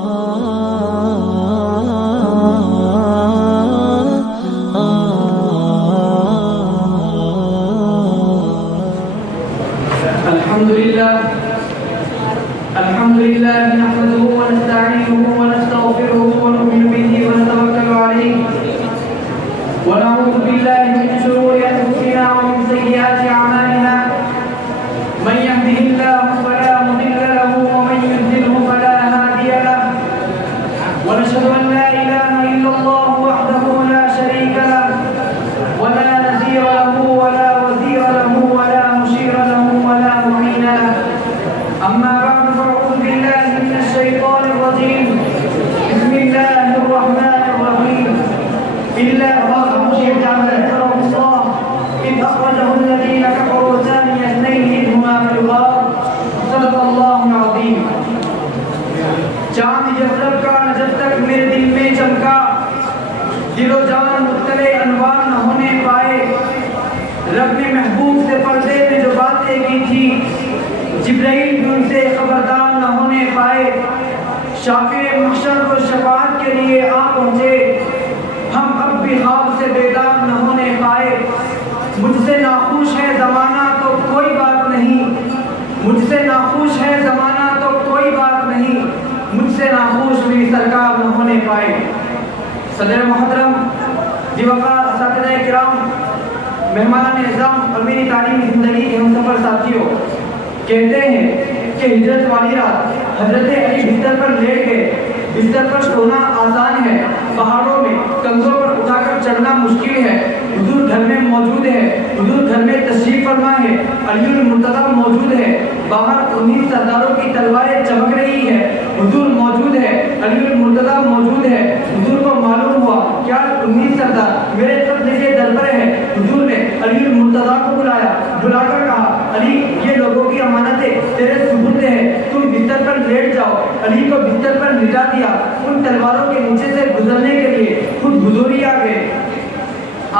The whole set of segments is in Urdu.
الحمد لله نحمده ونستعينه ونستغفره ونؤمن به ونتوكل عليه ونعوذ بالله من شرور انفسنا ومن سيئات اعمالنا من يهده الله فلا مضل له ومن يضلل فلا هادي له ونشهد ان لا اله الا الله وحده لا شريك له ولا نذير له ولا وزير له ولا مشير له ولا معين له اما بعد فاعوذ بالله من الشيطان الرجيم بسم الله الرحمن الرحيم الا الله إذ أخرجه الذين كفروا ثاني اثنين إذ هما في الغار صدق الله العظيم. چاند جب کا نہ جب تک میرے دل میں چمکا دل و جان مختلف انوار نہ ہونے پائے رب نے محبوب سے پردے میں جو باتیں کی تھی جبرائیل بھی ان سے خبردار نہ ہونے پائے شافع محشر کو شفاعت کے لیے آ پہنچے ہم اب بھی خواب سے بیدار نہ ہونے پائے مجھ سے ناخوش ہے زمانہ تو کوئی بات نہیں مجھ سے ناخوش ہے زمانہ تو کوئی بات نہیں مجھ سے ناخوش میری سرکار نہ ہونے پائے. صدر محترم دیوقار اساتذہ کرام مہمانان اعظام اور میری تعلیمی زندگی کے ہم سفر ساتھیوں کہتے ہیں کہ ہجرت والی رات حضرت علی بستر پر لیٹ گئے بستر پر سونا آسان ہے پہاڑوں میں کنزوں پر اٹھا کر چڑھنا مشکل ہے حضور گھر میں موجود ہے حضور گھر میں تشریف فرما ہے علی المرتضیٰ موجود ہے باہر 19 سرداروں کی تلواریں چمک رہی ہے حضور موجود ہے علی المرتضیٰ موجود ہے حضور کو معلوم ہوا کیا 19 سردار میرے طرف دیکھے در پر ہے حضور نے علی المرتضیٰ کو بلایا بلا کر کہا علی یہ لوگوں کی امانتیں تیرے سپرد ہے تم بستر پر لیٹ جاؤ علی کو بستر پر لٹا دیا ان تلواروں کے نیچے سے گزرنے کے لیے خود حضور ہی آ گئے.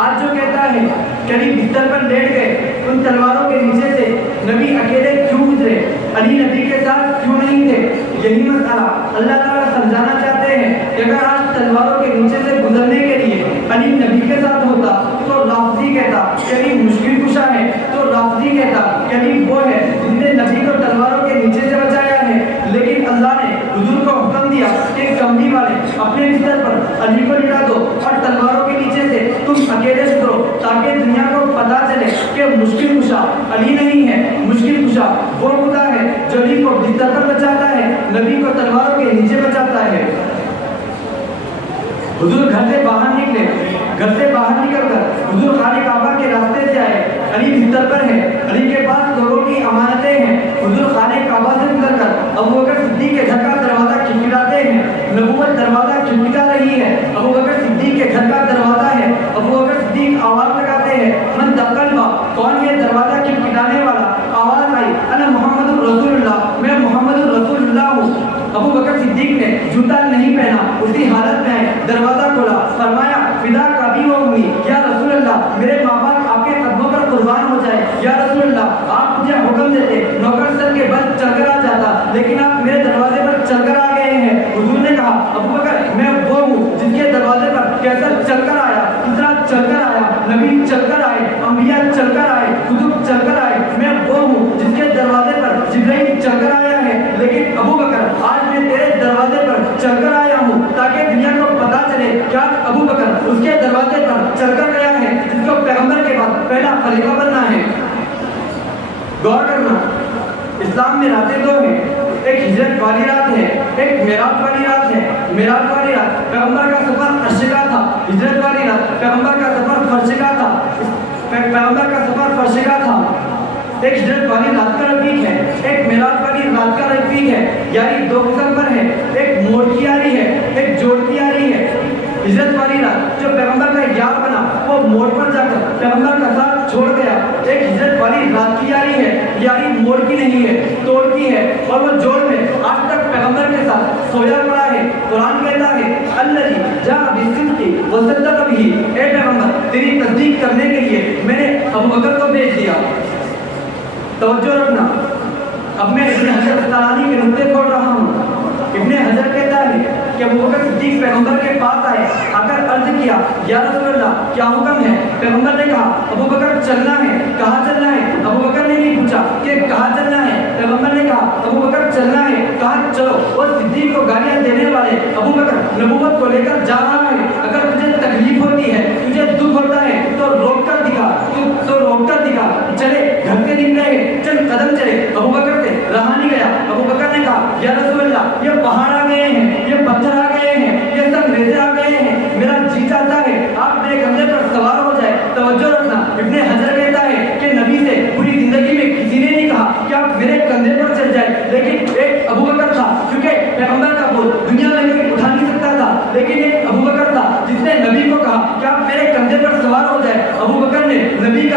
آج جو کہتا ہے کہ علی بستر پر لیٹ گئے ان تلواروں کے نیچے سے نبی اکیلے کیوں گزرے علی نبی کے ساتھ کیوں نہیں تھے یہی مسئلہ اللہ تعالیٰ سمجھانا چاہتے ہیں کہ اگر آج تلواروں کے نیچے سے گزرنے کے لیے علی نبی کے ساتھ ہوتا تو رافضی کہتا کہ علی مشکل کشا ہے تو رافضی کہتا کہ علی وہ ہے جس نے نبی کو تلواروں کے نیچے سے بچایا ہے لیکن اللہ نے حضور کو حکم دیا کہ کملی والے اپنے بستر پر علی کو لٹا دو اور تلواروں کے نیچے سے تم اکیلے گزرو تاکہ دنیا کو پتا چلے کہ مشکل کشا علی نہیں ہے مشکل کشا وہ خدا ہے جو علی کو بستر پر بچاتا ہے نبی کو تلواروں کے نیچے بچاتا ہے. حضور گھر سے باہر نکلے گھر سے باہر نکل کر حضور خانہ کعبہ کے راستے سے آئے علی بستر پر ہے علی کے پاس لوگوں کی امانتیں ہیں حضور خانہ کعبہ سے گزر کر ابو بکر صدیق کے گھر کا دروازہ کھٹکھٹاتے ہیں نبوت دروازہ کھٹکھٹا رہی ہے ابو بکر صدیق کے گھر کا دروازہ ہے ابو بکر صدیق آواز لگاتے ہیں من دخل با کون ہے دروازہ کھٹکھٹانے والا آواز آئی انا محمد رسول اللہ میں محمد رسول اللہ ہوں. ابو بکر صدیق نے جوتا نہیں پہنا اسی حالت میں دروازہ کھولا فرمایا فدا کا بھی و امی یا رسول اللہ میرے ماں باپ آپ کے قدموں پر قربان ہو جائے یا رسول اللہ آپ مجھے حکم دیتے نوکر سر کے بل چل کر آ جاتا لیکن آپ میرے دروازے پر چل کر آ گئے ہیں. حضور نے کہا ابو بکر میں وہ ہوں جس کے دروازے پر کیسر چل کر آیا اسرا چل کر آیا نبی چل کر آئے انبیاء چل کر آئے کتب چل کر آئے میں وہ ہوں جس کے دروازے پر جبرائیل چل کر آیا ہے لیکن ابو بکر آج میں تیرے دروازے پر چل کر آیا ہوں تاکہ دنیا کو پتا چلے کیا ابو بکر اس کے دروازے پر چل کر گیا ہے جس کو پیغمبر کے بعد پہلا خلیفہ بننا ہے. غور کرنا اسلام میں راتیں دو ہیں ایک ہجرت والی رات ہے ایک معراج والی رات ہے. معراج والی رات پیغمبر کا سفر عرش کا تھا ہجرت والی رات پیغمبر کا سفر فرش کا تھا پیغمبر کا سفر فرش کا تھا. ایک ہجرت والی رات کا رفیق ہے ایک معراج والی رات کا رفیق ہے یعنی دو قسم پر ہے ایک موڑ کی یاری ہے ایک جوڑ کی یاری ہے. ہجرت والی رات جو پیغمبر کا یار بنا وہ موڑ پر جا کر پیغمبر کا ساتھ چھوڑ گیا. ایک ہجرت والی رات کی یاری ہے یاری موڑ کی نہیں ہے توڑ کی ہے اور وہ جوڑ میں آج تک پیغمبر کے ساتھ سویا پڑا ہے. قرآن کہتا ہے الذی جاء بالصدق وصدق به اے پیغمبر تیری تصدیق کرنے کے لیے میں نے ابو بکر کو بھیج دیا. توجہ رکھنا اب میں ابن حجر اسقلانی کے نقطے کھول رہا ہوں. ابن حجر کہتا ہے کہ ابو بکر صدیق پیغمبر کے پاس آئے، آ کر عرض کیا یا رسول اللہ کیا حکم ہے؟ پیغمبر نے کہا ابو بکر چلنا ہے۔ کہاں چلنا ہے؟ ابو بکر نے نہیں پوچھا کہ کہاں چلنا ہے، پیغمبر نے کہا ابو بکر چلنا ہے، کہاں چلو۔ اور صدیق کو گالیاں دینے والے ابو بکر نبوت کو لے کر جا رہا ہے، اگر تجھے تکلیف ہوتی ہے، تجھے دکھ ہوتا ہے تو روک کر دکھا، چلے گھر سے نکلے ہیں، چل قدم چلے۔ ابو بکر سے رہا نہیں گیا۔ ابو بکر نے کہا یا رسول اللہ یہ پہاڑ آ گئے ہیں، یہ پتھر آ گئے ہیں، یہ سب ریزے آ گئے ہیں، میرا جی چاہتا ہے آپ میرے کندھے پر سوار ہو جائے۔ توجہ رکھنا، ابن حجر کہتا ہے کہ نبی سے پوری زندگی میں کسی نے نہیں کہا کہ آپ میرے کندھے پر چل جائے، لیکن ایک ابو بکر تھا، کیونکہ پیغمبر کا بول دنیا میں کوئی اٹھا نہیں سکتا تھا، لیکن ایک ابو بکر تھا جس نے نبی کو کہا کہ آپ میرے کندھے پر سوار ہو جائے۔ ابو بکر نے نبی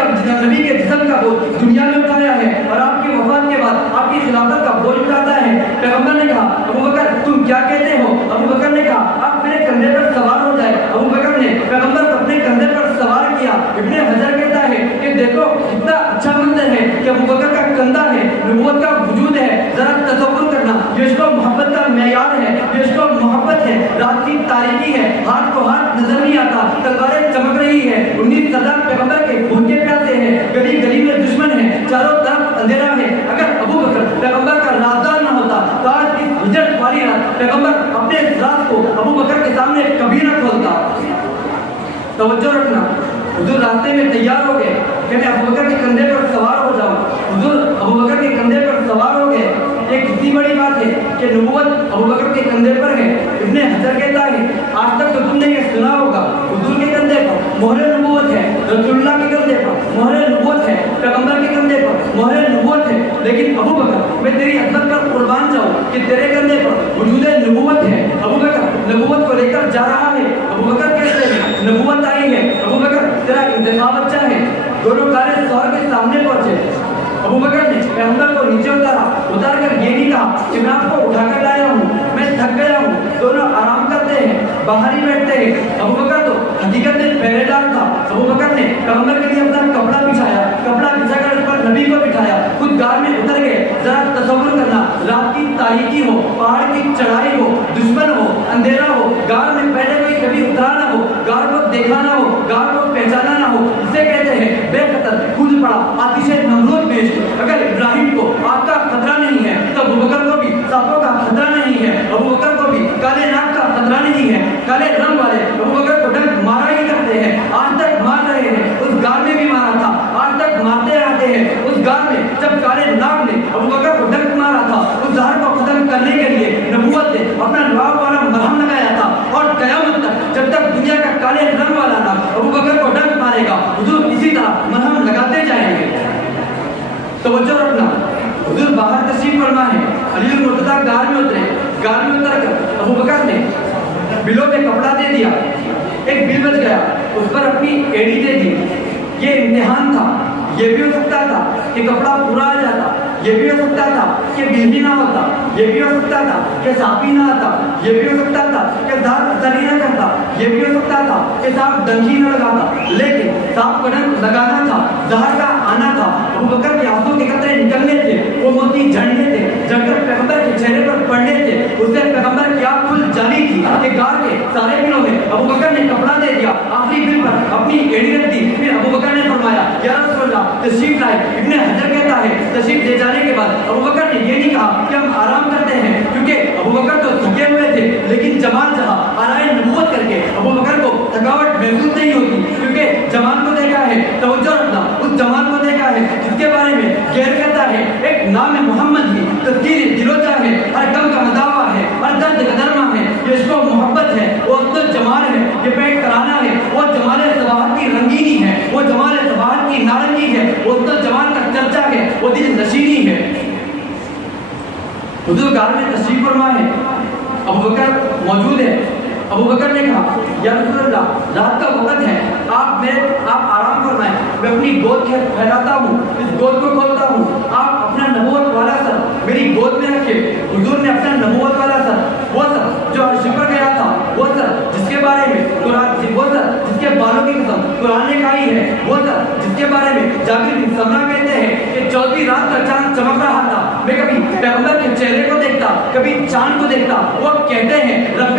کے جسم کا بول دنیا میں اٹھایا ہے اور آپ کی وفات کے بعد آپ کی خلافت کا بول اٹھاتا ہے۔ پیغمبر نے کہا ابو بکر تم کیا کہتے ہو؟ ابو بکر نے کہا آپ میرے کندھے پر سوار ہو جائے۔ ابو بکر نے پیغمبر کو اپنے کندھے پر سوار کیا۔ ابن حجر کہتا ہے کہ دیکھو کتنا اچھا منظر ہے کہ ابو بکر کا کندھا ہے، نبوت کا وجود ہے۔ ذرا تصور کرنا، یہ عشق و محبت کا معیار ہے، یہ عشق و محبت ہے۔ رات کی تاریکی ہے، ہاتھ کو ہاتھ نظر نہیں آتا، تلواریں چمک رہی ہے، 19 سردار پیغمبر کے خون کے پیاسے ہیں، گلی گلی میں دشمن ہے، چاروں طرف اندھیرا ہے۔ اگر ابو بکر پیغمبر کا رازدار نہ ہوتا تو آج اس ہجرت والی رات پیغمبر اپنے راز کو ابو بکر کے سامنے کبھی نہ کھولتا۔ توجہ رکھنا، حضور راستے میں تیار ہو گئے کہ میں ابو بکر کے کندھے پر سوار ہو جاؤں۔ حضور ابو بکر کے کندھے پر سوار ہو گئے۔ یہ کتنی بڑی بات ہے کہ نبوت ابو بکر کے کندھے پر ہے۔ ابن حجر کہتا ہے آج تک تو تم نے یہ سنا ہوگا حضور کے کندھے پر مہر نبوت ہے، رسول اللہ کے کندھے پر مہر نبوت ہے، پیغمبر کے کندھے پر مہر نبوت ہے، لیکن ابو بکر میں تیری عظمت پر قربان جاؤں کہ تیرے کندھے پر وجود نبوت ہے۔ ابو بکر نبوت کو لے کر جا رہا ہے۔ ابو بکر کہتے ہیں نبوت آئی ہے، ابو بکر تیرا انتخاب اچھا ہے۔ دونوں کارے سوار کے سامنے پہنچے۔ ابو بکر نے پیغمبر کو نیچے اتار کر یہ نہیں کہا کہ میں آپ کو اٹھا کر لایا ہوں، میں تھک گیا ہوں۔ دونوں آرام کرتے ہیں، باہر ہی بیٹھتے ہیں۔ ابو بکر تو حقیقت میں پہرے دار تھا۔ ابو بکر نے پیغمبر کے لیے اپنا کپڑا بچھایا، کپڑا بچھا کر اس پر نبی کو بٹھایا، خود غار میں اتر گئے۔ ذرا تصور کرنا، رات کی تاریکی ہو، پہاڑ کی چڑھائی ہو، دشمن ہو، اندھیرا ہو، غار میں پہلے کوئی کبھی اترا نہ ہو، غار کو دیکھا نہ ہو، غار کو پہچانا نہ ہو، اسے کہتے ہیں بے خطر کود پڑا آتش نمرود پیش۔ اگر ابراہیم کو آگ کا خطرہ نہیں ہے تو ابو بکر کو بھی سانپوں کا خطرہ نہیں ہے، ابو بکر کو بھی کالے ناک کا خطرہ نہیں ہے۔ کالے رنگ والے ابو بکر کو ڈنک مارا ہی کرتے ہیں، آج تک مار رہے ہیں، اس غار میں بھی مارا تھا، آج تک مارتے آتے ہیں۔ اس غار میں جب کالے ناک نے ابو بکر کو ڈنک مارا تھا، اس زہر کو ختم کرنے کے لیے نبوت نے اپنا لعاب والا مرہم لگایا تھا، اور قیامت تک جب تک دنیا کا کالے رنگ والا تھا ابو بکر کو ڈنک مارے گا، حضور اسی طرح مرہم لگاتے جائیں گے۔ توجہ رکھنا، حضور باہر تشریف فرما ہے، علی المرتضیٰ غار میں اترے، غار میں اتر کر ابو بکر نے بلوں میں کپڑا دے دیا، ایک بل بچ گیا، اس پر اپنی ایڑی دے دی۔ یہ امتحان تھا، یہ بھی ہو سکتا تھا کہ کپڑا پورا آ جاتا، یہ بھی ہو سکتا تھا کہ بل ہی نہ ہوتا، یہ بھی ہو سکتا تھا کہ صاف ہی نہ آتا، یہ بھی ہو سکتا تھا کہ زہر اثر ہی نہ کرتا، یہ بھی ہو سکتا تھا کہ صاف ڈنک ہی نہ لگاتا، لیکن صاف کا ڈنک لگانا تھا، زہر کا آنا تھا۔ ابو بکر کے آنسوں کے قطرے نکلنے تھے، وہ موتی جھڑنے تھے، جھڑ کر پیغمبر کے چہرے پر پڑنے تھے۔ اس سے پیغمبر کی آنکھ کھل جانی تھی کہ غار کے سارے بلوں میں ابو بکر نے کپڑا دے دیا، آخری بل پر اپنی ایڑی رکھ دی۔ پھر ابو بکر نے فرمایا یا رسول اللہ تشریف لائے۔ ابن حجر کہتا ہے تشریف لے جانے کے بعد ابو بکر نے یہ نہیں کہا کہ ہم آرام کرتے ہیں، کیونکہ ابو بکر تو تھکے ہوئے تھے، لیکن جوان جہاں آرائے نبوت کر کے ابو بکر کو تھکاوٹ محسوس نہیں ہوتی، کیونکہ جوان کو دیکھا ہے۔ توجہ رکھنا، اس جوان کو دیکھا ہے جس کے بارے میں غیر کہتا ہے ایک نام محمد ہی تذکیر دل و جان ہے، ہر غم کا مداوا ہے، ہر درد کا درما ہے، یہ عشق و محبت ہے، وہ حسن جمال ہے، یہ پیٹ کرانا ہے، وہ جمال صباحت کی رنگینی ہے، وہ جمال صباحت کی نارنگی ہے، وہ حسن جمال کا چرچا ہے، وہ دل نشینی ہے۔ حضور غار میں تشریف فرما ہے، ابو بکر موجود ہے۔ ابو بکر نے کہا یا رسول اللہ رات کا وقت ہے، آپ آرام فرمائیں، میں اپنی گود پھیلاتا ہوں، اس گود کو کھولتا ہوں، آپ اپنا نبوت والا سر میری گود میں رکھے۔ حضور نے اپنا نبوت والا سر، وہ سر جو عرش پر گیا تھا، وہ سر جس کے بارے میں قرآن، وہ سر جس کے بالوں کی قسم قرآن نے کہی ہے، وہ سر جس کے بارے میں جابر بن سمرہ کہتے ہیں کہ 14ویں رات کا چاند چمک رہا تھا، میں کبھی پیغمبر کے چہرے کو دیکھتا، کبھی چاند کو دیکھتا۔ وہ کہتے ہیں رب